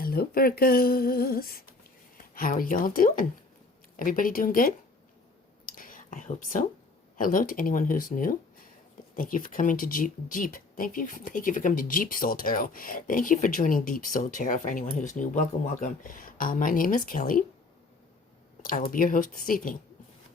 Hello, Virgos. How are y'all doing? Everybody doing good? I hope so. Hello to anyone who's new. Thank you for coming to Jeep. Thank you for coming to Jeep Soul Tarot. Thank you for joining Deep Soul Tarot. For anyone who's new, welcome, welcome. My name is Kelly. I will be your host this evening.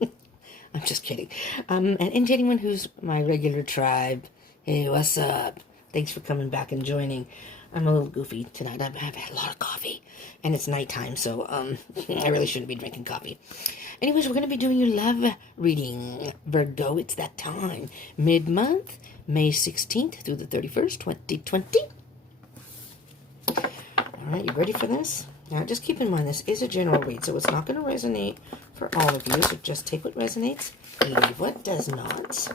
I'm just kidding. And to anyone who's my regular tribe, hey, what's up? Thanks for coming back and joining. I'm a little goofy tonight. I've had a lot of coffee, and it's nighttime, so I really shouldn't be drinking coffee. Anyways, we're going to be doing your love reading, Virgo. It's that time. Mid-month, May 16th through the 31st, 2020. All right, you ready for this? Now, just keep in mind, this is a general read, so it's not going to resonate for all of you, so just take what resonates, leave what does not.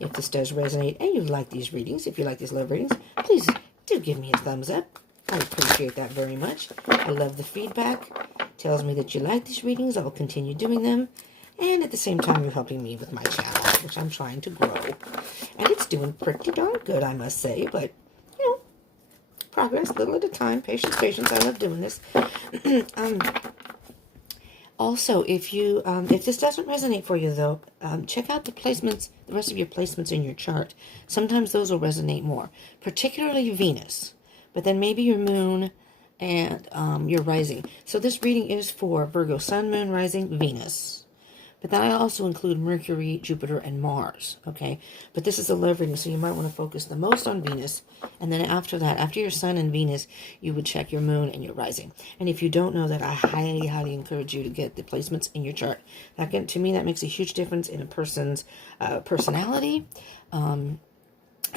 If this does resonate and you like these readings, if you like these love readings, please do give me a thumbs up. I appreciate that very much. I love the feedback. It tells me that you like these readings. I will continue doing them. And at the same time, you're helping me with my channel, which I'm trying to grow. And it's doing pretty darn good, I must say. But, you know, progress, little at a time. Patience, patience. I love doing this. Also, if this doesn't resonate for you, though, check out the placements, the rest of your placements in your chart. Sometimes those will resonate more, particularly Venus, but then maybe your moon and your rising. So this reading is for Virgo, Sun, Moon, Rising, Venus. But then I also include Mercury, Jupiter, and Mars, okay? But this is a love reading, so you might want to focus the most on Venus. And then after that, after your Sun and Venus, you would check your Moon and your Rising. And if you don't know that, I highly, highly encourage you to get the placements in your chart. To me, that makes a huge difference in a person's personality, and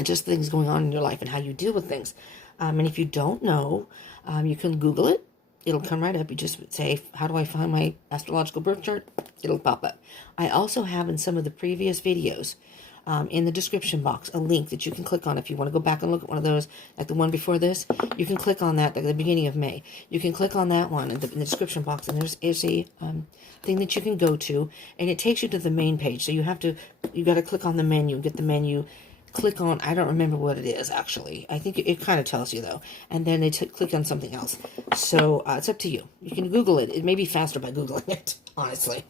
just things going on in your life and how you deal with things. And if you don't know, you can Google it. It'll come right up. You just say, how do I find my astrological birth chart? It'll pop up. I also have in some of the previous videos, in the description box, a link that you can click on if you want to go back and look at one of those, like the one before this. You can click on that at the beginning of May. You can click on that one in the description box, and there's a thing that you can go to, and it takes you to the main page. So you got to click on the menu, get the menu. Click on, I don't remember what it is, actually. I think it kind of tells you, though. And then they click on something else. So, it's up to you. You can Google it. It may be faster by Googling it, honestly.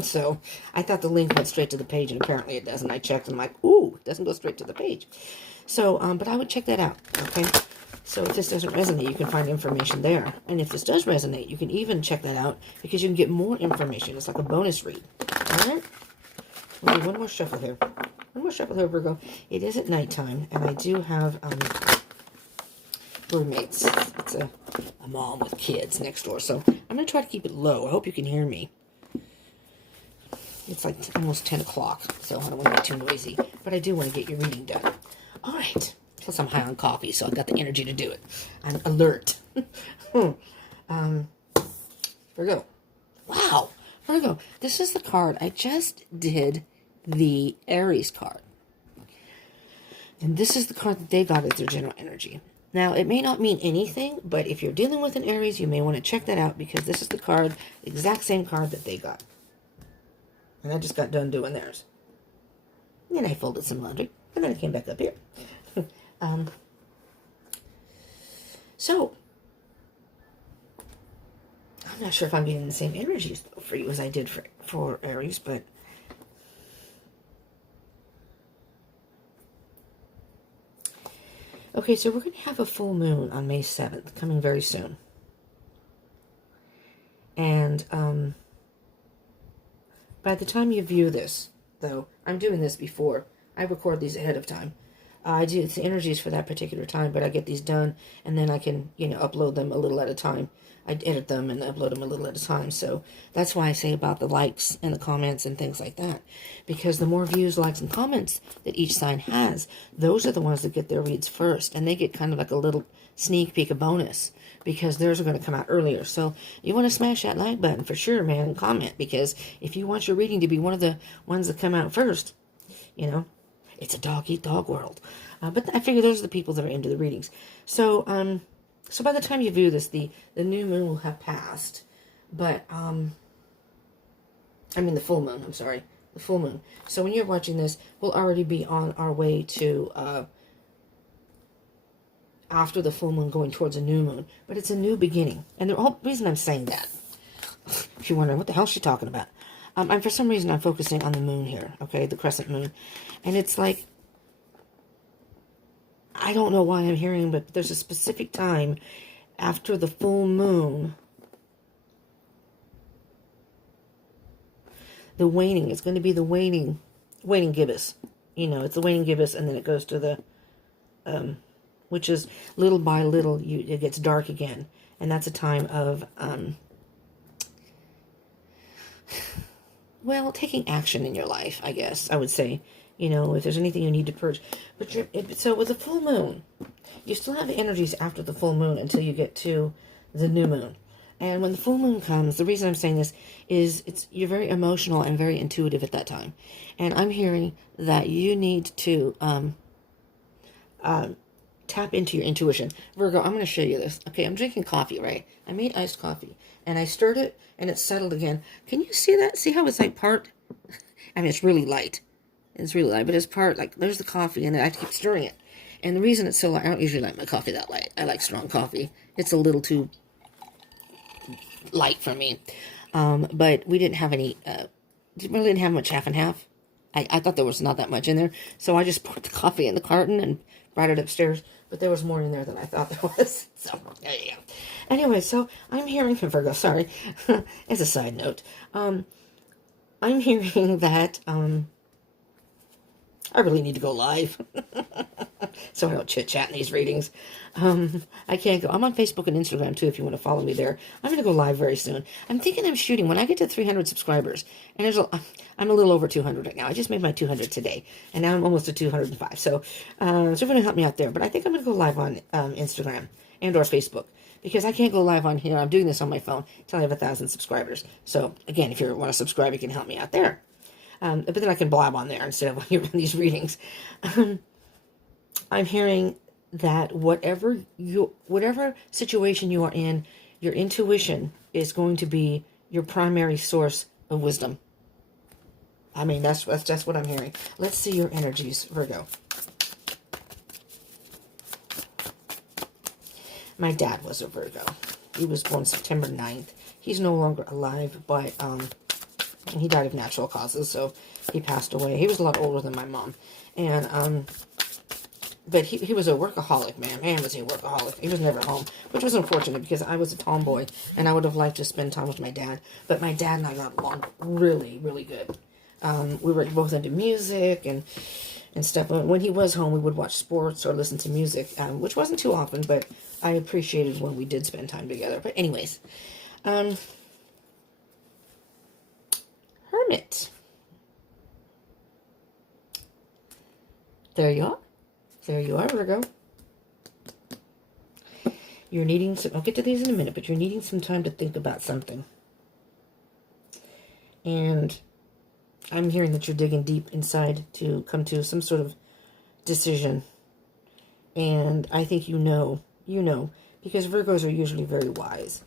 So, I thought the link went straight to the page, and apparently it doesn't. I checked, and I'm like, ooh, it doesn't go straight to the page. So, but I would check that out, okay? So, if this doesn't resonate, you can find information there. And if this does resonate, you can even check that out, because you can get more information. It's like a bonus read. All right? We'll do one more shuffle here. One more shuffle here, Virgo. It is at nighttime, and I do have roommates. It's a mom with kids next door, so I'm going to try to keep it low. I hope you can hear me. It's like almost 10 o'clock, so I don't want to get too noisy, but I do want to get your reading done. All right. Plus, I'm high on coffee, so I've got the energy to do it. I'm alert. Virgo. Wow. Virgo, this is the card. I just did the Aries card. And this is the card that they got as their general energy. Now, it may not mean anything, but if you're dealing with an Aries, you may want to check that out, because this is the card, the exact same card that they got. And I just got done doing theirs. And then I folded some laundry, and then I came back up here. So, I'm not sure if I'm getting the same energies for you as I did for Aries, but okay, so we're going to have a full moon on May 7th, coming very soon. And by the time you view this, though, I'm doing this before. I record these ahead of time. I do the energies for that particular time, but I get these done, and then I can, upload them a little at a time. I edit them and upload them a little at a time. So that's why I say about the likes and the comments and things like that. Because the more views, likes, and comments that each sign has, those are the ones that get their reads first. And they get kind of like a little sneak peek, a bonus, because theirs are going to come out earlier. So you want to smash that like button for sure, man, and comment. Because if you want your reading to be one of the ones that come out first, it's a dog-eat-dog world. But I figure those are the people that are into the readings. So, so by the time you view this, the new moon will have passed. But, I mean the full moon, I'm sorry. The full moon. So when you're watching this, we'll already be on our way to after the full moon going towards a new moon. But it's a new beginning. And the whole reason I'm saying that, if you're wondering, what the hell is she talking about? For some reason, I'm focusing on the moon here, okay, the crescent moon. And it's like, I don't know why I'm hearing, but there's a specific time after the full moon, the waning. It's going to be the waning gibbous. You know, it's the waning gibbous, and then it goes to the, which is little by little, it gets dark again. And that's a time of, well, taking action in your life, I guess, I would say. You know, if there's anything you need to purge. But so with the full moon, you still have the energies after the full moon until you get to the new moon. And when the full moon comes, the reason I'm saying this is you're very emotional and very intuitive at that time. And I'm hearing that you need to tap into your intuition. Virgo, I'm going to show you this. Okay, I'm drinking coffee, right? I made iced coffee. And I stirred it, and it settled again. Can you see that? See how it's like part? I mean, it's really light. It's really light, but it's part, like, there's the coffee, and I keep stirring it. And the reason it's so light, I don't usually like my coffee that light. I like strong coffee. It's a little too light for me. But we didn't have any, really didn't have much half and half. I thought there was not that much in there. So I just poured the coffee in the carton and brought it upstairs. But there was more in there than I thought there was. So, there you go. Anyway, so I'm hearing from Virgo, sorry. As a side note. I'm hearing that, I really need to go live. So I don't chit-chat in these readings. I can't go. I'm on Facebook and Instagram, too, if you want to follow me there. I'm going to go live very soon. I'm thinking I'm shooting when I get to 300 subscribers. And I'm a little over 200 right now. I just made my 200 today. And now I'm almost at 205. So you're going to help me out there. But I think I'm going to go live on Instagram and or Facebook. Because I can't go live on here. I'm doing this on my phone until I have 1,000 subscribers. So, again, if you want to subscribe, you can help me out there. But then I can blab on there instead of when you're in these readings. I'm hearing that whatever situation you are in, your intuition is going to be your primary source of wisdom. I mean, that's what I'm hearing. Let's see your energies, Virgo. My dad was a Virgo. He was born September 9th. He's no longer alive, but and he died of natural causes, so he passed away. He was a lot older than my mom. And, but he was a workaholic, man. Man, was he a workaholic. He was never home, which was unfortunate because I was a tomboy, and I would have liked to spend time with my dad. But my dad and I got along really, really good. We were both into music and stuff. When he was home, we would watch sports or listen to music, which wasn't too often, but I appreciated when we did spend time together. But anyways, Hermit. There you are. There you are, Virgo. You're needing some, I'll get to these in a minute, but you're needing some time to think about something. And I'm hearing that you're digging deep inside to come to some sort of decision. And I think you know, because Virgos are usually very wise.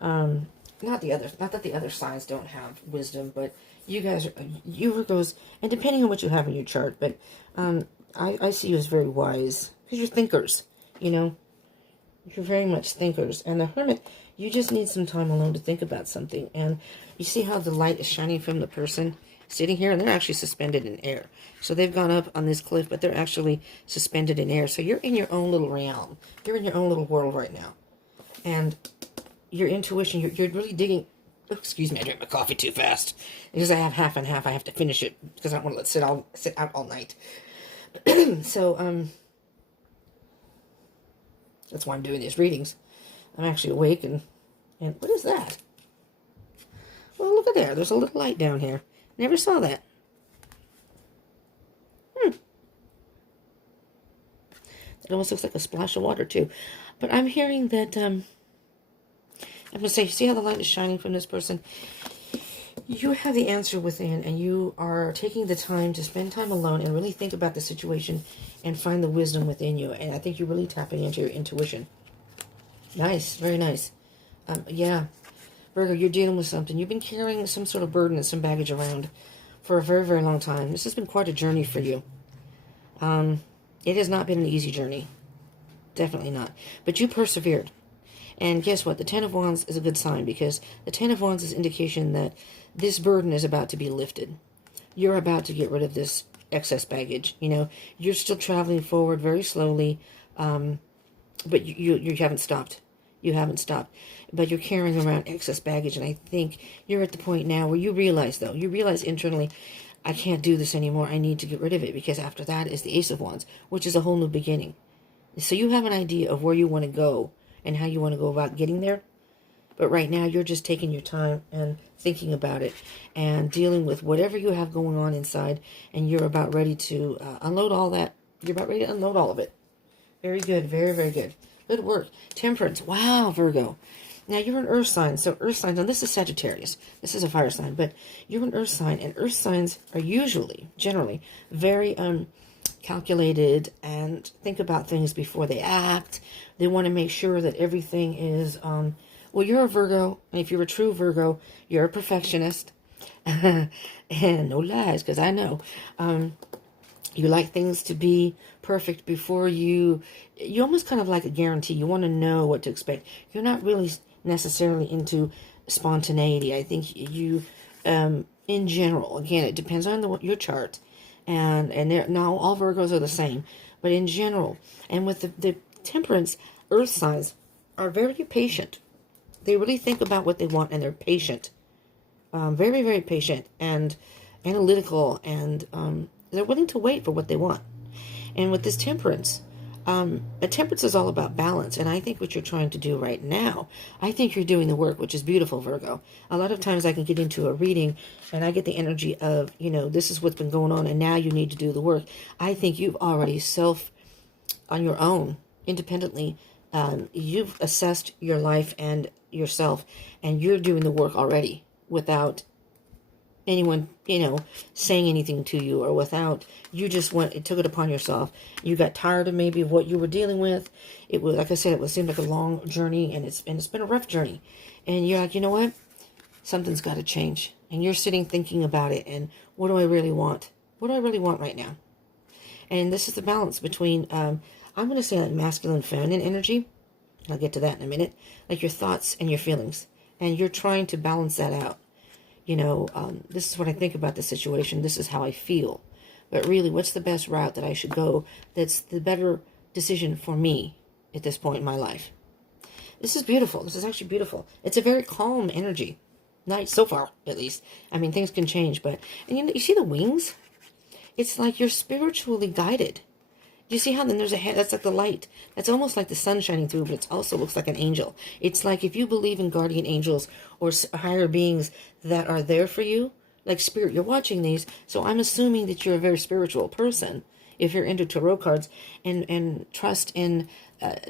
Not that the other signs don't have wisdom, but you Virgos, and depending on what you have in your chart, but I see you as very wise, because you're thinkers, You're very much thinkers. And the Hermit, you just need some time alone to think about something. And you see how the light is shining from the person sitting here, and they're actually suspended in air. So they've gone up on this cliff, but they're actually suspended in air. So you're in your own little realm. You're in your own little world right now. And your intuition, you're really digging. Oh, excuse me, I drank my coffee too fast. Because I have half and half, I have to finish it because I don't want to let it sit out all night. So, that's why I'm doing these readings. I'm actually awake and what is that? Well, look at there. There's a little light down here. Never saw that. It almost looks like a splash of water, too. But I'm hearing that, I'm going to say, see how the light is shining from this person? You have the answer within, and you are taking the time to spend time alone and really think about the situation and find the wisdom within you. And I think you're really tapping into your intuition. Nice. Very nice. Yeah. Virgo, you're dealing with something. You've been carrying some sort of burden and some baggage around for a very, very long time. This has been quite a journey for you. It has not been an easy journey. Definitely not. But you persevered. And guess what? The Ten of Wands is a good sign, because the Ten of Wands is indication that this burden is about to be lifted. You're about to get rid of this excess baggage. You know, you're still traveling forward very slowly, but you haven't stopped. You haven't stopped. But you're carrying around excess baggage, and I think you're at the point now where you realize, though, you realize internally, I can't do this anymore. I need to get rid of it, because after that is the Ace of Wands, which is a whole new beginning. So you have an idea of where you want to go and how you want to go about getting there. But right now, you're just taking your time and thinking about it and dealing with whatever you have going on inside, and you're about ready to unload all that. You're about ready to unload all of it. Very good. Very, very good. Good work. Temperance. Wow, Virgo. Now, you're an earth sign. So earth signs, and this is Sagittarius. This is a fire sign, but you're an earth sign, and earth signs are usually, generally, very calculated and think about things before they act. They want to make sure that everything is, well, you're a Virgo, and if you're a true Virgo, you're a perfectionist. And no lies, because I know. You like things to be perfect before you almost kind of like a guarantee. You want to know what to expect. You're not really necessarily into spontaneity. I think you, in general, again, it depends on your chart. And now all Virgos are the same, but in general, and with the temperance, earth signs are very patient. They really think about what they want, and they're patient. Very, very patient and analytical, and they're willing to wait for what they want. And with this temperance, a temperance is all about balance. And I think what you're trying to do right now, I think you're doing the work, which is beautiful, Virgo. A lot of times I can get into a reading and I get the energy of, this is what's been going on, and now you need to do the work. I think you've already on your own, independently, you've assessed your life and yourself, and you're doing the work already without anyone, saying anything to you, or without, you just took it upon yourself. You got tired of maybe what you were dealing with. It was, like I said, seemed like a long journey, and it's been a rough journey. And you're like, you know what? Something's got to change. And you're sitting thinking about it, and what do I really want? What do I really want right now? And this is the balance between, I'm going to say, like masculine, feminine energy. I'll get to that in a minute. Like your thoughts and your feelings. And you're trying to balance that out. This is what I think about the situation. This is how I feel. But really, what's the best route that I should go that's the better decision for me at this point in my life? This is beautiful. This is actually beautiful. It's a very calm energy. Not so far, at least. I mean, things can change, but... And you see the wings? It's like you're spiritually guided. Do you see how then there's a head? That's like the light. That's almost like the sun shining through, but it also looks like an angel. It's like if you believe in guardian angels or higher beings that are there for you, like spirit, you're watching these. So I'm assuming that you're a very spiritual person if you're into tarot cards and trust in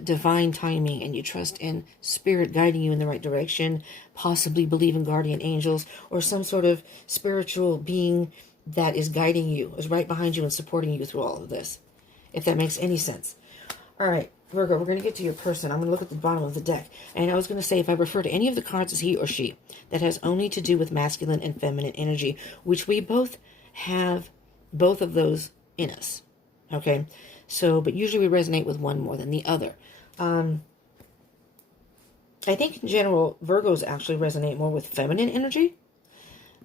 divine timing, and you trust in spirit guiding you in the right direction, possibly believe in guardian angels or some sort of spiritual being that is guiding you, is right behind you and supporting you through all of this. If that makes any sense. All right, Virgo, we're going to get to your person. I'm going to look at the bottom of the deck. And I was going to say, if I refer to any of the cards as he or she, that has only to do with masculine and feminine energy, which we both have both of those in us. Okay? So, but usually we resonate with one more than the other. I think in general, Virgos actually resonate more with feminine energy.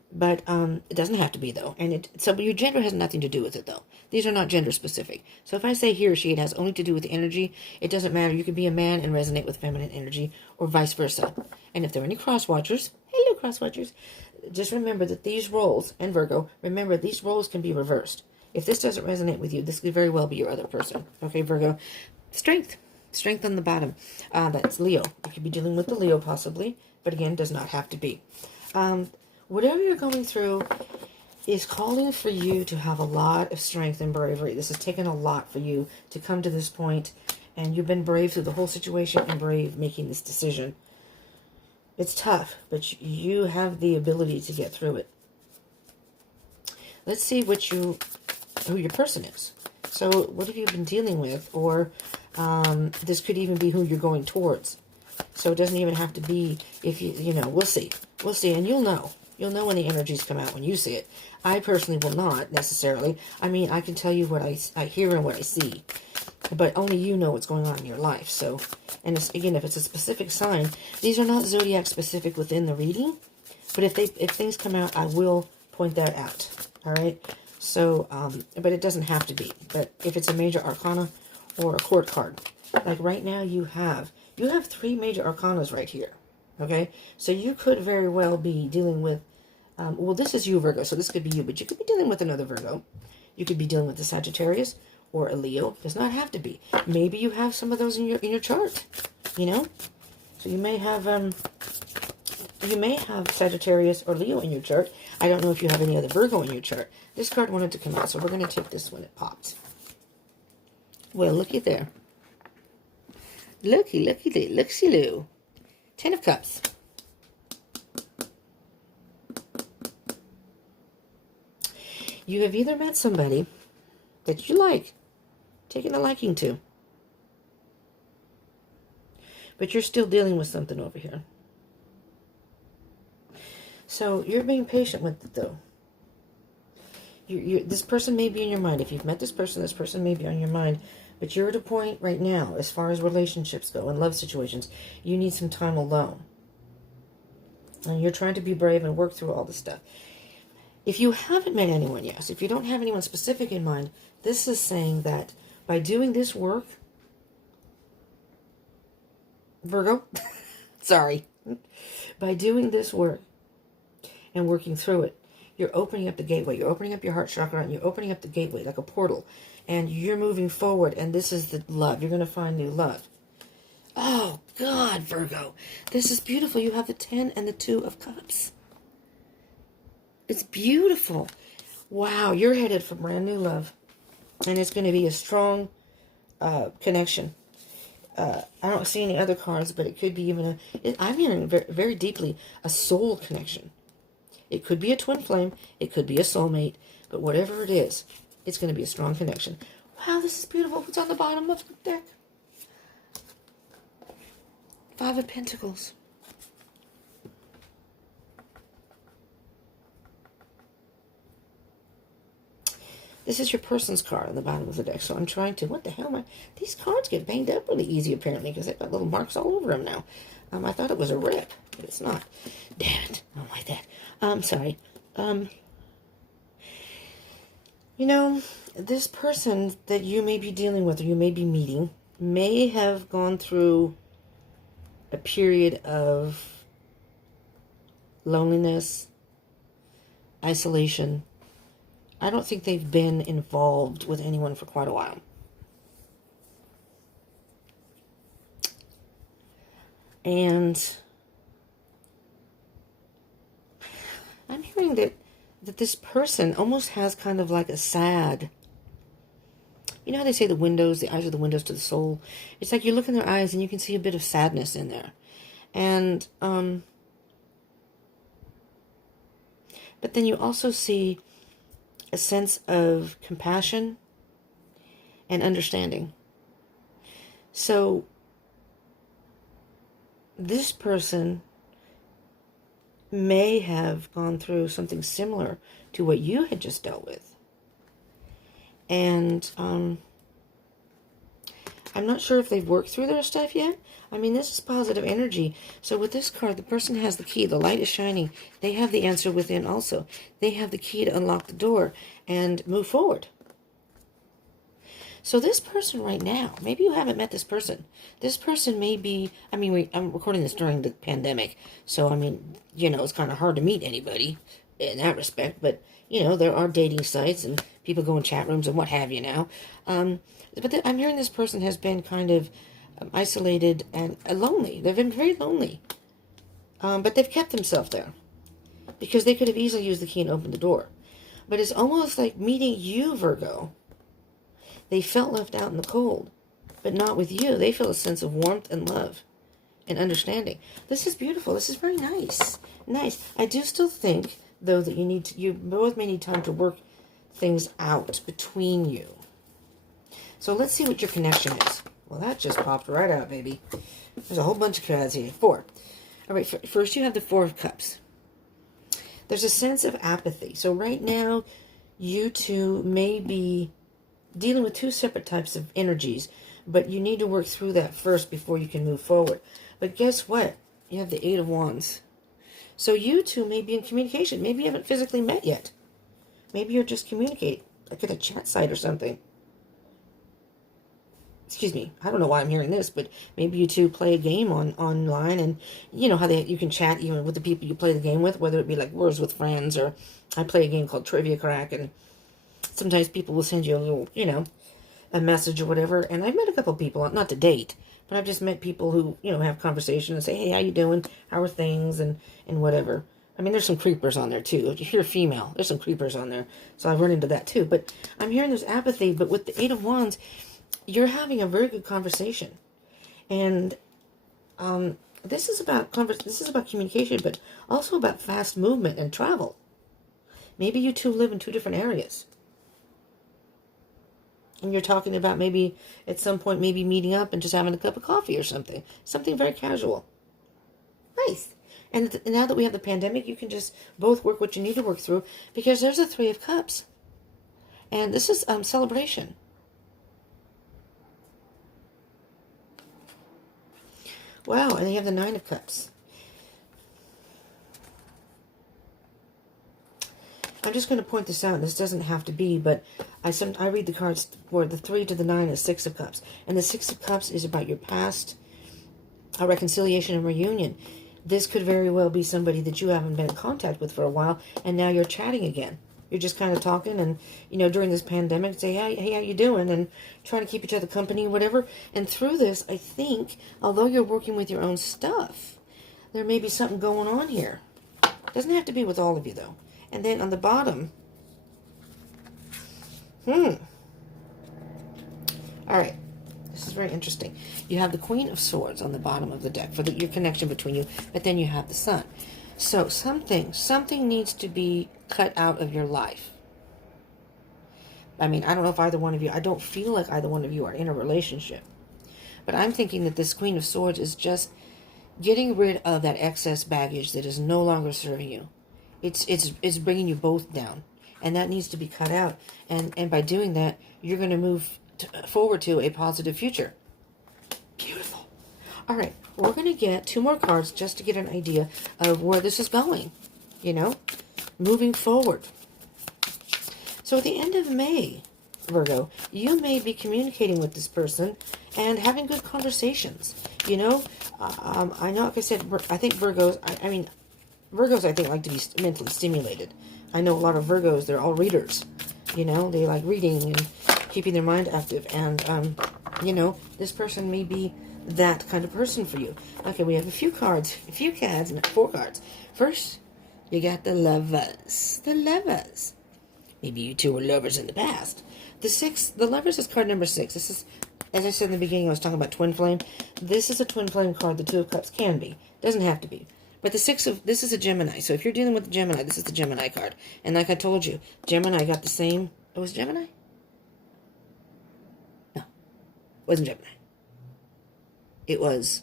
But it doesn't have to be, though. So your gender has nothing to do with it, though. These are not gender specific. So if I say he or she, it has only to do with the energy. It doesn't matter. You can be a man and resonate with feminine energy, or vice versa. And if there are any cross-watchers, hello cross-watchers, just remember that these roles, and Virgo, remember these roles can be reversed. If this doesn't resonate with you, this could very well be your other person. Okay, Virgo? Strength. Strength on the bottom. That's Leo. You could be dealing with the Leo, possibly. But again, does not have to be. Whatever you're going through is calling for you to have a lot of strength and bravery. This has taken a lot for you to come to this point, and you've been brave through the whole situation and brave making this decision. It's tough, but you have the ability to get through it. Let's see who your person is. So what have you been dealing with? Or this could even be who you're going towards. So it doesn't even have to be, if we'll see. We'll see, and you'll know. You'll know when the energies come out when you see it. I personally will not, necessarily. I mean, I can tell you what I hear and what I see. but only you know what's going on in your life. So, and it's, again, if it's a specific sign, these are not zodiac specific within the reading, but if things come out, I will point that out. All right. So, but it doesn't have to be. But if it's a major arcana or a court card, like right now, you have 3 major arcanas right here. Okay. So you could very well be dealing with, well, this is you, Virgo. So this could be you, but you could be dealing with another Virgo. You could be dealing with a Sagittarius or a Leo. Does not have to be. Maybe you have some of those in your chart. You know. So you may have Sagittarius or Leo in your chart. I don't know if you have any other Virgo in your chart. This card wanted to come out, so we're going to take this one. It popped. Well, looky there. Looky-loo. 10 of Cups. You have either met somebody that you like, taking a liking to, but you're still dealing with something over here. So you're being patient with it, though. This person may be in your mind. If you've met this person may be on your mind. But you're at a point right now, as far as relationships go and love situations, you need some time alone. And you're trying to be brave and work through all this stuff. If you haven't met anyone yet, if you don't have anyone specific in mind, this is saying that by doing this work, Virgo, sorry, by doing this work and working through it, you're opening up the gateway. You're opening up your heart chakra and you're opening up the gateway like a portal. And you're moving forward, and this is the love. You're going to find new love. Oh, God, Virgo. This is beautiful. You have the 10 and the 2 of Cups. It's beautiful. Wow, you're headed for brand new love. And it's going to be a strong connection. I don't see any other cards, but it could be even I'm hearing very, very deeply a soul connection. It could be a twin flame. It could be a soulmate. But whatever it is, it's going to be a strong connection. Wow, this is beautiful. What's on the bottom of the deck? 5 of Pentacles. This is your person's card on the bottom of the deck. So I'm trying to, what the hell am I? These cards get banged up really easy, apparently, because they've got little marks all over them now. I thought it was a rip, but it's not. Damn it. I don't like that. I'm sorry. You know, this person that you may be dealing with or you may be meeting may have gone through a period of loneliness, isolation. I don't think they've been involved with anyone for quite a while. And I'm hearing that this person almost has kind of like a sad, you know how they say the eyes are the windows to the soul? It's like you look in their eyes and you can see a bit of sadness in there. And, but then you also see a sense of compassion and understanding. So this person may have gone through something similar to what you had just dealt with. And I'm not sure if they've worked through their stuff yet. I mean, this is positive energy. So with this card, the person has the key. The light is shining. They have the answer within also. They have the key to unlock the door and move forward. So this person right now, maybe you haven't met this person. This person may be, I mean, I'm recording this during the pandemic. So, I mean, you know, it's kind of hard to meet anybody in that respect. But, you know, there are dating sites and people go in chat rooms and what have you now. But I'm hearing this person has been kind of isolated and lonely. They've been very lonely. But they've kept themselves there. Because they could have easily used the key and opened the door. But it's almost like meeting you, Virgo. They felt left out in the cold, but not with you. They feel a sense of warmth and love and understanding. This is beautiful. This is very nice. Nice. I do still think, though, that you both may need time to work things out between you. So let's see what your connection is. Well, that just popped right out, baby. There's a whole bunch of cards here. 4. All right, first you have the 4 of Cups. There's a sense of apathy. So right now, you two may be dealing with 2 separate types of energies. But you need to work through that first before you can move forward. But guess what? You have the Eight of Wands. So you two may be in communication. Maybe you haven't physically met yet. Maybe you're just communicating, like at a chat site or something. Excuse me, I don't know why I'm hearing this, but maybe you two play a game online, and you know how you can chat even with the people you play the game with, whether it be like Words with Friends, or I play a game called Trivia Crack, and sometimes people will send you a little, a message or whatever. And I've met a couple people, not to date, but I've just met people who, have conversation and say, hey, how you doing? How are things? And whatever. I mean, there's some creepers on there too. If you're female, there's some creepers on there. So I've run into that too. But I'm hearing there's apathy, but with the Eight of Wands, you're having a very good conversation. And this is about communication, but also about fast movement and travel. Maybe you two live in two different areas. And you're talking about maybe at some point maybe meeting up and just having a cup of coffee or something. Something very casual. Nice. And now that we have the pandemic, you can just both work what you need to work through, because there's a Three of Cups. And this is celebration. Wow, and you have the Nine of Cups. I'm just going to point this out. This doesn't have to be, but I read the cards where the 3 to the 9 is Six of Cups. And the Six of Cups is about your past, a reconciliation and reunion. This could very well be somebody that you haven't been in contact with for a while, and now you're chatting again. You're just kind of talking, and, during this pandemic, say, hey, how you doing? And trying to keep each other company, whatever. And through this, I think, although you're working with your own stuff, there may be something going on here. Doesn't have to be with all of you, though. And then on the bottom, all right, this is very interesting. You have the Queen of Swords on the bottom of the deck for your connection between you, but then you have the Sun. So something needs to be cut out of your life. I mean, I don't know if either one of you, I don't feel like either one of you are in a relationship, but I'm thinking that this Queen of Swords is just getting rid of that excess baggage that is no longer serving you. It's bringing you both down, and that needs to be cut out. And by doing that, you're going to move forward to a positive future. Beautiful. All right, we're going to get 2 more cards just to get an idea of where this is going, moving forward. So at the end of May, Virgo, you may be communicating with this person and having good conversations. I know, like I said, I think Virgos, Virgos, I think, like to be mentally stimulated. I know a lot of Virgos, they're all readers. They like reading and keeping their mind active. And, this person may be that kind of person for you. Okay, we have a few cards, 4 cards. First, you got the Lovers. The Lovers. Maybe you two were lovers in the past. The Lovers is card number 6. This is, as I said in the beginning, I was talking about twin flame. This is a twin flame card. The Two of Cups can be. Doesn't have to be. But this is a Gemini. So if you're dealing with the Gemini, this is the Gemini card. And like I told you, Gemini got the same. It was Gemini? No. It wasn't Gemini. It was.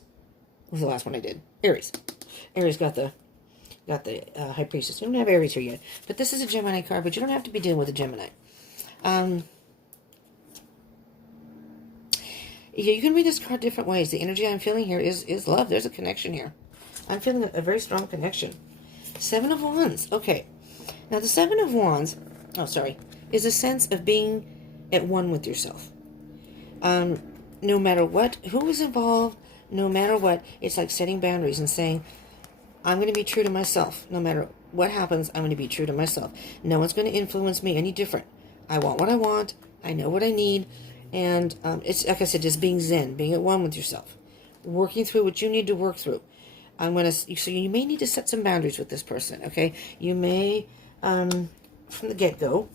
What was the last one I did? Aries. Aries got the High Priestess. We don't have Aries here yet. But this is a Gemini card, but you don't have to be dealing with a Gemini. You can read this card different ways. The energy I'm feeling here is love. There's a connection here. I'm feeling a very strong connection. 7 of Wands. Okay. Now, the 7 of Wands, is a sense of being at one with yourself. No matter who is involved, no matter what, it's like setting boundaries and saying, I'm going to be true to myself. No matter what happens, I'm going to be true to myself. No one's going to influence me any different. I want what I want. I know what I need. And it's, like I said, just being zen, being at one with yourself. Working through what you need to work through. So you may need to set some boundaries with this person, okay? You may, from the get-go,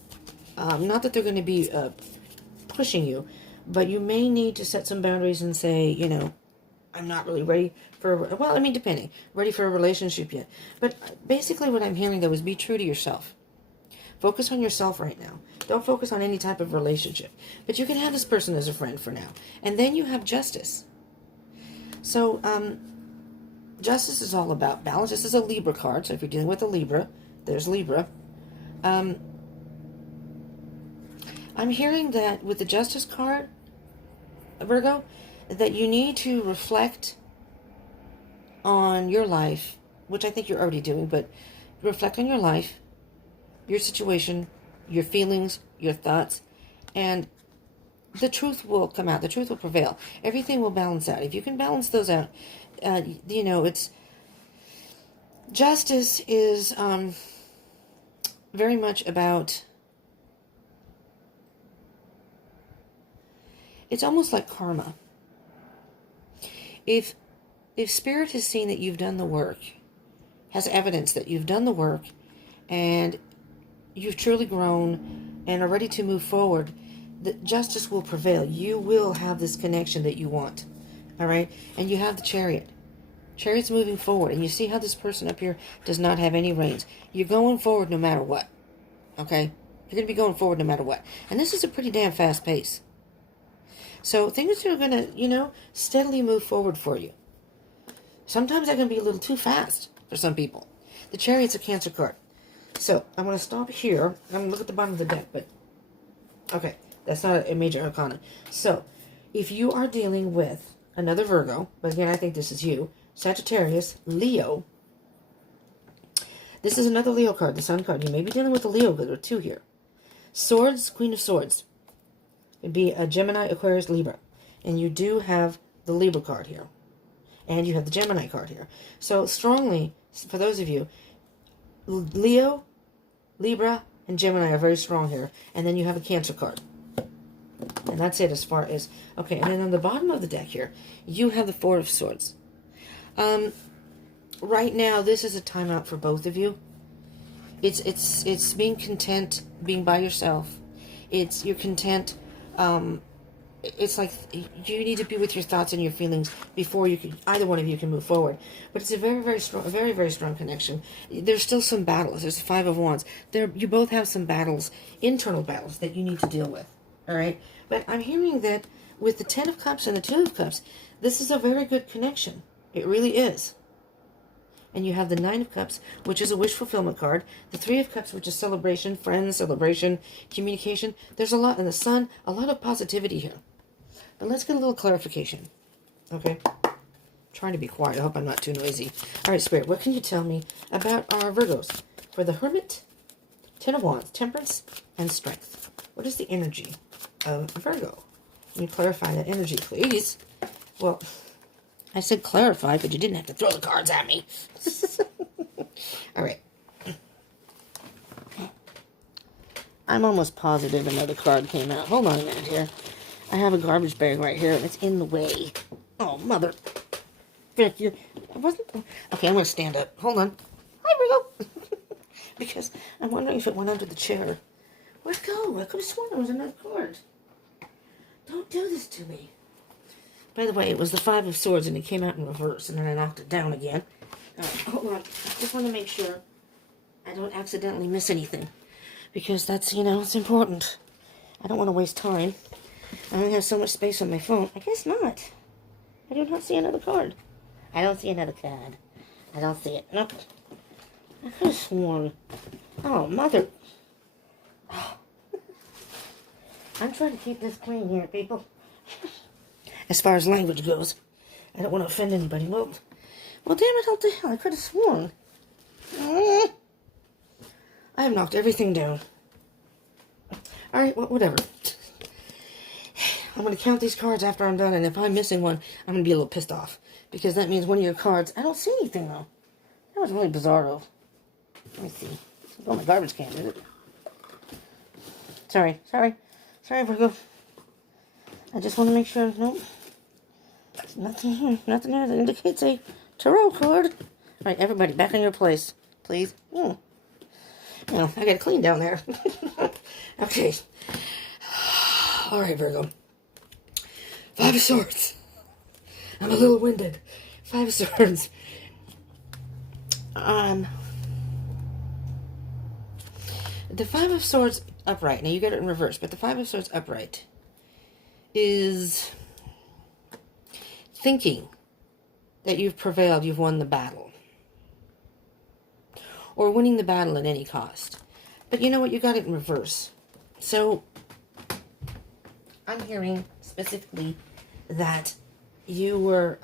not that they're going to be pushing you, but you may need to set some boundaries and say, I'm not really ready ready for a relationship yet. But basically what I'm hearing, though, is be true to yourself. Focus on yourself right now. Don't focus on any type of relationship. But you can have this person as a friend for now. And then you have Justice. So, Justice is all about balance. This is a Libra card, so if you're dealing with a Libra, there's Libra. I'm hearing that with the Justice card, Virgo, that you need to reflect on your life, which I think you're already doing, but reflect on your life, your situation, your feelings, your thoughts, and the truth will come out. The truth will prevail. Everything will balance out. If you can balance those out, it's justice is very much about. It's almost like karma. If Spirit has seen that you've done the work, has evidence that you've done the work, and you've truly grown and are ready to move forward, the justice will prevail. You will have this connection that you want. All right? And you have the Chariot. Chariot's moving forward, and you see how this person up here does not have any reins. You're going forward no matter what. Okay? You're going to be going forward no matter what. And this is a pretty damn fast pace. So things are going to, steadily move forward for you. Sometimes that can be a little too fast for some people. The Chariot's a Cancer card. So I'm going to stop here. I'm going to look at the bottom of the deck, but okay, that's not a major arcana. So if you are dealing with another Virgo, but again, I think this is you, Sagittarius, Leo. This is another Leo card, the Sun card. You may be dealing with a Leo, because there are two here. Swords, Queen of Swords. It'd be a Gemini, Aquarius, Libra. And you do have the Libra card here. And you have the Gemini card here. So strongly, for those of you, Leo, Libra, and Gemini are very strong here. And then you have a Cancer card. And that's it as far as... Okay, and then on the bottom of the deck here, you have the Four of Swords. Right now, this is a timeout for both of you. It's being content, being by yourself. You're content... it's like you need to be with your thoughts and your feelings before either one of you can move forward. But it's a very, very strong connection. There's still some battles. There's the Five of Wands. You both have some battles, internal battles that you need to deal with. All right. But I'm hearing that with the Ten of Cups and the Two of Cups, this is a very good connection. It really is. And you have the Nine of Cups, which is a wish fulfillment card. The Three of Cups, which is celebration, friends, celebration, communication. There's a lot, and the Sun, a lot of positivity here. But let's get a little clarification. Okay? I'm trying to be quiet. I hope I'm not too noisy. All right, Spirit, what can you tell me about our Virgos? For the Hermit, Ten of Wands, Temperance, and Strength. What is the energy of Virgo? Can you clarify that energy, please? Well... I said clarify, but you didn't have to throw the cards at me. All right. I'm almost positive another card came out. Hold on a minute here. I have a garbage bag right here, and it's in the way. Oh, mother. It wasn't... Okay, I'm going to stand up. Hold on. Hi, Virgo. Because I'm wondering if it went under the chair. Where'd it go? I could have sworn there was another card. Don't do this to me. By the way, it was the Five of Swords, and it came out in reverse, and then I knocked it down again. Hold on. I just want to make sure I don't accidentally miss anything. Because that's, it's important. I don't want to waste time. I only have so much space on my phone. I guess not. I do not see another card. I don't see another card. I don't see it. Nope. I could have sworn. Oh, mother. I'm trying to keep this clean here, people. As far as language goes. I don't want to offend anybody. Well, damn it, what the hell? I could have sworn. I have knocked everything down. Alright, whatever. I'm going to count these cards after I'm done, and if I'm missing one, I'm going to be a little pissed off. Because that means one of your cards... I don't see anything, though. That was really bizarro. Let me see. It's on my garbage can, is it? Sorry, Virgo. I just want to make sure... Nope. Nothing here. Nothing here that indicates a tarot card. All right, everybody, back in your place, please. I got to clean down there. Okay. All right, Virgo. Five of Swords. I'm a little winded. Five of Swords. The Five of Swords upright. Now, you got it in reverse, but the Five of Swords upright is... thinking that you've prevailed, you've won the battle. Or winning the battle at any cost. But you know what? You got it in reverse. So, I'm hearing specifically that you were,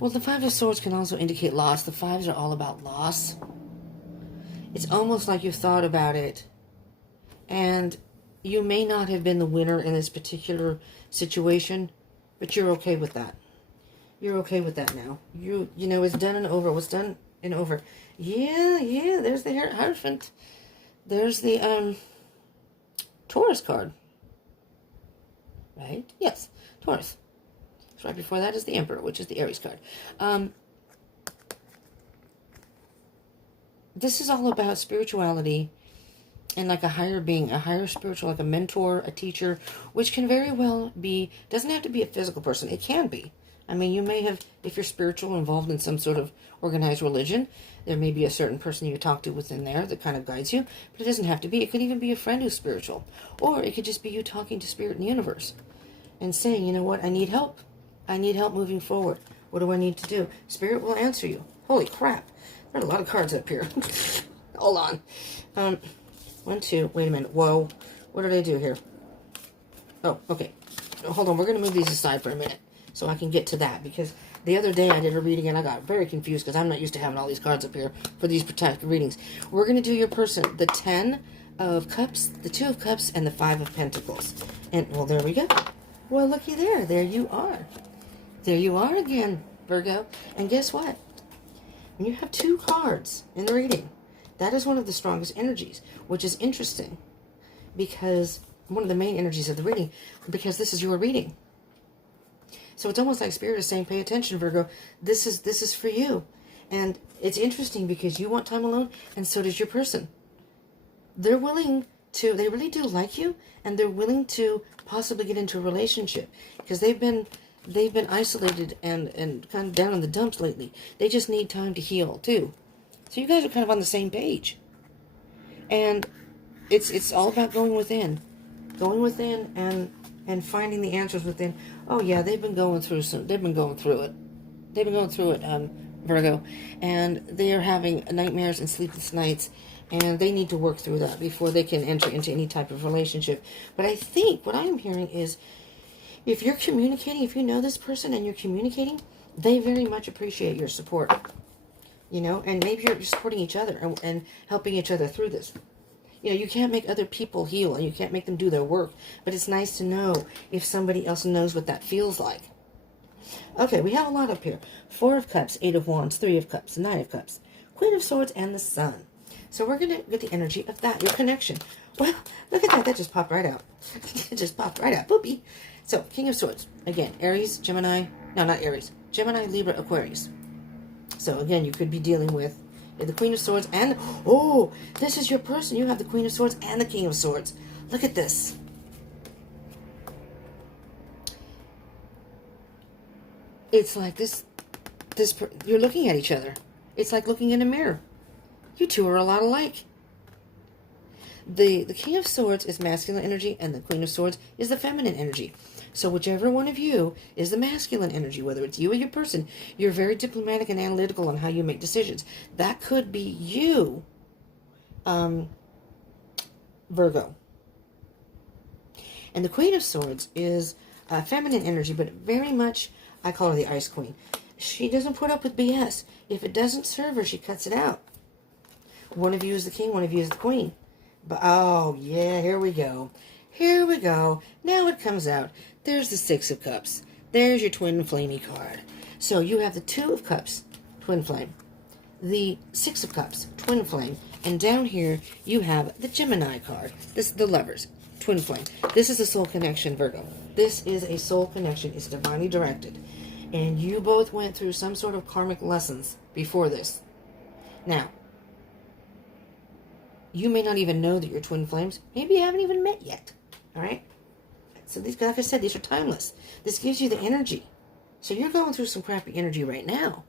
well, the Five of Swords can also indicate loss. The fives are all about loss. It's almost like you've thought about it, and you may not have been the winner in this particular situation, but you're okay with that. You're okay with that now. You know, it's done and over. What's done and over. Yeah, there's the Hierophant. There's the, Taurus card. Right? Yes, Taurus. So right before that is the Emperor, which is the Aries card. This is all about spirituality and like a higher being, a higher spiritual, like a mentor, a teacher, which can very well be, doesn't have to be a physical person. It can be. I mean, you may have, if you're spiritual, involved in some sort of organized religion, there may be a certain person you talk to within there that kind of guides you, but it doesn't have to be. It could even be a friend who's spiritual. Or it could just be you talking to spirit in the universe and saying, you know what, I need help. I need help moving forward. What do I need to do? Spirit will answer you. Holy crap. There are a lot of cards up here. Hold on. 1, 2, wait a minute. Whoa. What did I do here? Oh, okay. Hold on. We're going to move these aside for a minute so I can get to that, because the other day I did a reading and I got very confused because I'm not used to having all these cards up here for these protected readings. We're going to do your person, the 10 of Cups, the 2 of Cups, and the 5 of Pentacles. And, well, there we go. Well, looky there. There you are. There you are again, Virgo. And guess what? When you have 2 cards in the reading, that is one of the strongest energies, which is interesting because one of the main energies of the reading, because this is your reading. So it's almost like Spirit is saying, pay attention, Virgo. This is for you. And it's interesting because you want time alone, and so does your person. They're willing to, they really do like you, and they're willing to possibly get into a relationship because they've been isolated and kind of down in the dumps lately. They just need time to heal too. So you guys are kind of on the same page. And it's all about going within. Going within and finding the answers within. Oh yeah, they've been going through it. They've been going through it, Virgo. And they are having nightmares and sleepless nights. And they need to work through that before they can enter into any type of relationship. But I think what I'm hearing is, if you're communicating, if you know this person and you're communicating, they very much appreciate your support. You know, and maybe you're supporting each other and helping each other through this. You know, you can't make other people heal and you can't make them do their work. But it's nice to know if somebody else knows what that feels like. Okay, we have a lot up here. 4 of Cups, 8 of Wands, 3 of Cups, 9 of Cups, Queen of Swords, and the Sun. So we're going to get the energy of that, your connection. Well, look at that. That just popped right out. It just popped right out. Boopy. So, King of Swords. Again, Aries, Gemini. No, not Aries. Gemini, Libra, Aquarius. So, again, you could be dealing with the Queen of Swords and... Oh, this is your person. You have the Queen of Swords and the King of Swords. Look at this. It's like this you're looking at each other. It's like looking in a mirror. You two are a lot alike. The King of Swords is masculine energy, and the Queen of Swords is the feminine energy. So whichever one of you is the masculine energy, whether it's you or your person, you're very diplomatic and analytical on how you make decisions. That could be you, Virgo. And the Queen of Swords is feminine energy, but very much, I call her the Ice Queen. She doesn't put up with BS. If it doesn't serve her, she cuts it out. One of you is the king, one of you is the queen. But, oh, yeah, here we go. Here we go. Now it comes out. There's the 6 of Cups. There's your twin flamey card. So you have the 2 of Cups, twin flame. The 6 of Cups, twin flame. And down here, you have the Gemini card. This is the Lovers, twin flame. This is a soul connection, Virgo. This is a soul connection. It's divinely directed. And you both went through some sort of karmic lessons before this. Now, you may not even know that you're twin flames. Maybe you haven't even met yet. All right? So these, like I said, these are timeless. This gives you the energy. So you're going through some crappy energy right now.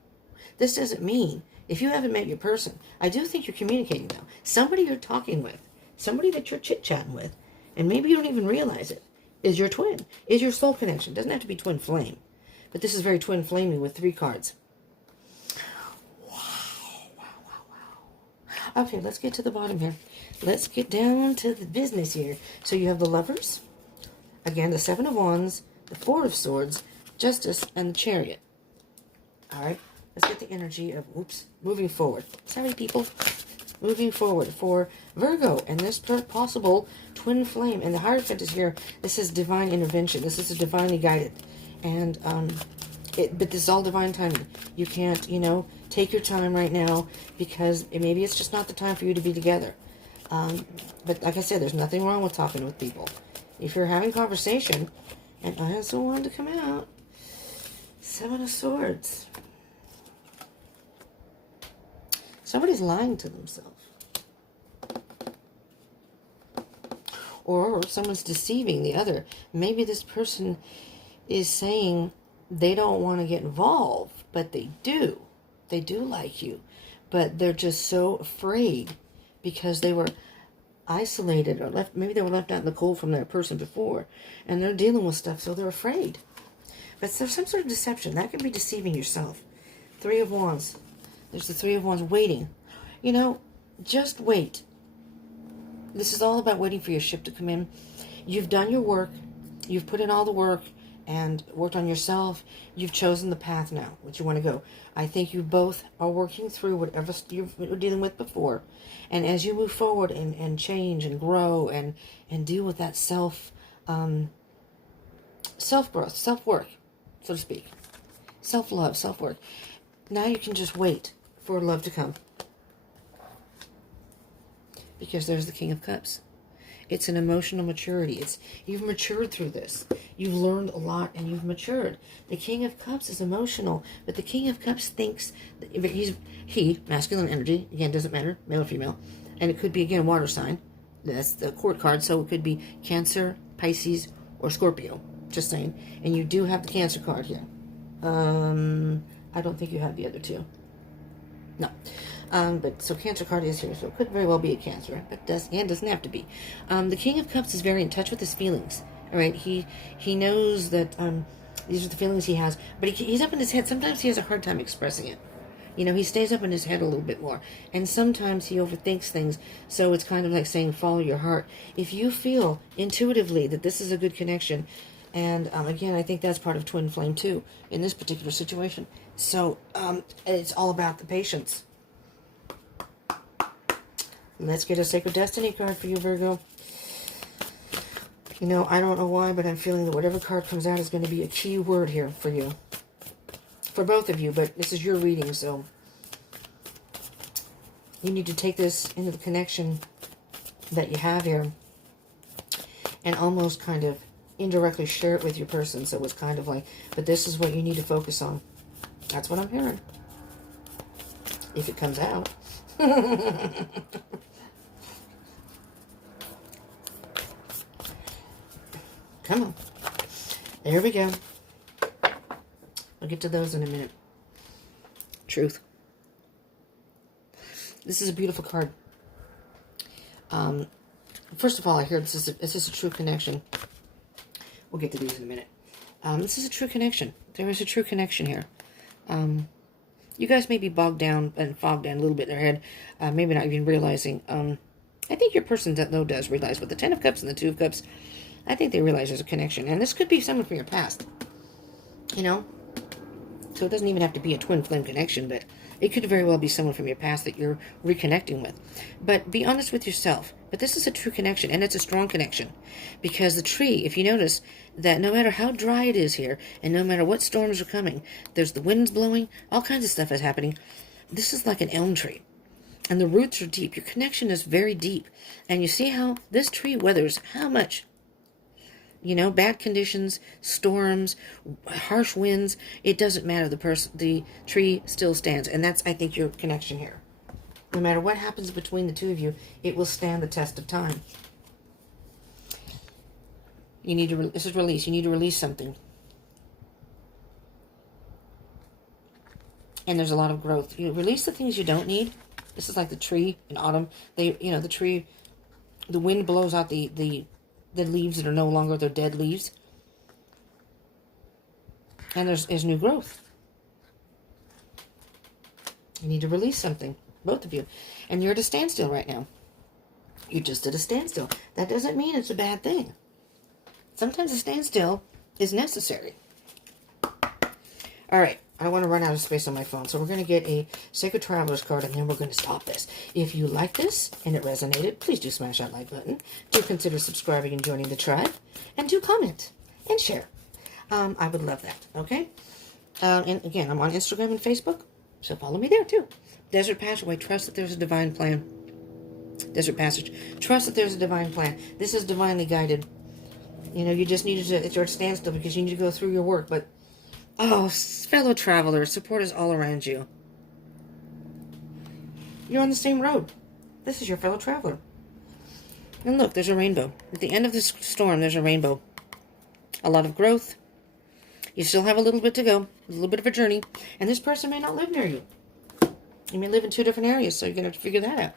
This doesn't mean, if you haven't met your person, I do think you're communicating though. Somebody you're talking with, somebody that you're chit-chatting with, and maybe you don't even realize it, is your twin, is your soul connection. It doesn't have to be twin flame. But this is very twin flaming with 3 cards. Wow. Okay, let's get to the bottom here. let's get down to the business here. So you have the Lovers, again, the Seven of Wands, the Four of Swords, Justice, and the Chariot. All right, let's get the energy of, moving forward. Sorry, people. Moving forward for Virgo, and this possible twin flame, and the Hierophant is here. This is divine intervention. This is a divinely guided, and but this is all divine timing. You can't, take your time right now, because maybe it's just not the time for you to be together. But like I said, there's nothing wrong with talking with people. If you're having conversation, and I also wanted to come out, Seven of Swords. Somebody's lying to themselves. Or someone's deceiving the other. Maybe this person is saying they don't want to get involved, but they do. They do like you. But they're just so afraid because they were isolated or left. Maybe they were left out in the cold from that person before. And they're dealing with stuff, so they're afraid. But there's some sort of deception. That could be deceiving yourself. Three of Wands. There's the Three of Wands waiting. Just wait. This is all about waiting for your ship to come in. You've done your work. You've put in all the work and worked on yourself. You've chosen the path now, which you want to go. I think you both are working through whatever you were dealing with before. And as you move forward and change and grow and deal with that self-growth, self-work, so to speak. Self-love, self-work. Now you can just wait for love to come. Because there's the King of Cups. It's an emotional maturity. You've matured through this. You've learned a lot and you've matured. The King of Cups is emotional, but the King of Cups thinks that he, masculine energy, again, doesn't matter, male or female, and it could be, again, water sign. That's the court card, so it could be Cancer, Pisces, or Scorpio. Just saying. And you do have the Cancer card here. I don't think you have the other two. No. But so Cancer card is here, so it could very well be a Cancer, but doesn't have to be. The King of Cups is very in touch with his feelings. All right, he knows that these are the feelings he has, but he's up in his head. Sometimes he has a hard time expressing it. He stays up in his head a little bit more, and sometimes he overthinks things. So it's kind of like saying follow your heart. If you feel intuitively that this is a good connection, and again, I think that's part of twin flame too in this particular situation. So it's all about the patience. Let's get a Sacred Destiny card for you, Virgo. I don't know why, but I'm feeling that whatever card comes out is going to be a key word here for you. For both of you, but this is your reading, so you need to take this into the connection that you have here and almost kind of indirectly share it with your person. So it's kind of like, but this is what you need to focus on. That's what I'm hearing. If it comes out. Come on. There we go. I'll get to those in a minute. Truth. This is a beautiful card. First of all, I hear this is a true connection. We'll get to these in a minute. This is a true connection. There is a true connection here. You guys may be bogged down and fogged down a little bit in their head. Maybe not even realizing. I think your person, though, does realize with the Ten of Cups and the Two of Cups, I think they realize there's a connection. And this could be someone from your past. So it doesn't even have to be a twin flame connection, but it could very well be someone from your past that you're reconnecting with. But be honest with yourself. But this is a true connection, and it's a strong connection. Because the tree, if you notice, that no matter how dry it is here, and no matter what storms are coming, there's the winds blowing, all kinds of stuff is happening. This is like an elm tree. And the roots are deep. Your connection is very deep. And you see how this tree weathers how much? Bad conditions, storms, harsh winds, it doesn't matter. The tree still stands. And that's, I think, your connection here. No matter what happens between the two of you, it will stand the test of time. You need to, this is release. You need to release something. And there's a lot of growth. You release the things you don't need. This is like the tree in autumn. The tree, the wind blows out the leaves that are no longer their dead leaves. And there's new growth. You need to release something, both of you. And you're at a standstill right now. You're just at a standstill. That doesn't mean it's a bad thing. Sometimes a standstill is necessary. All right. I want to run out of space on my phone, so we're going to get a Sacred Traveler's card, and then we're going to stop this. If you like this and it resonated, please do smash that like button. Do consider subscribing and joining the tribe. And do comment and share. I would love that, okay? And again, I'm on Instagram and Facebook, so follow me there too. Desert Passageway, trust that there's a divine plan. Desert Passage, trust that there's a divine plan. This is divinely guided. You know, you just need to, it's your standstill because you need to go through your work, but oh, fellow travelers, support is all around you. You're on the same road. This is your fellow traveler. And look, there's a rainbow. At the end of this storm, there's a rainbow. A lot of growth. You still have a little bit to go. A little bit of a journey. And this person may not live near you. You may live in 2 different areas, so you're going to have to figure that out.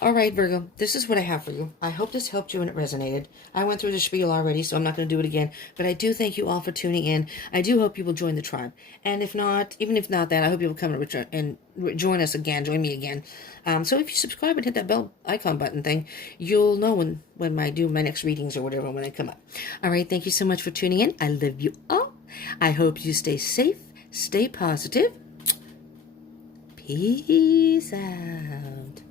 All right, Virgo, this is what I have for you. I hope this helped you and it resonated. I went through the spiel already, so I'm not going to do it again. But I do thank you all for tuning in. I do hope you will join the tribe. And if not, even if not that, I hope you will come and join us again, join me again. So if you subscribe and hit that bell icon button thing, you'll know when I do my next readings or whatever when they come up. All right, thank you so much for tuning in. I love you all. I hope you stay safe, stay positive. Peace out.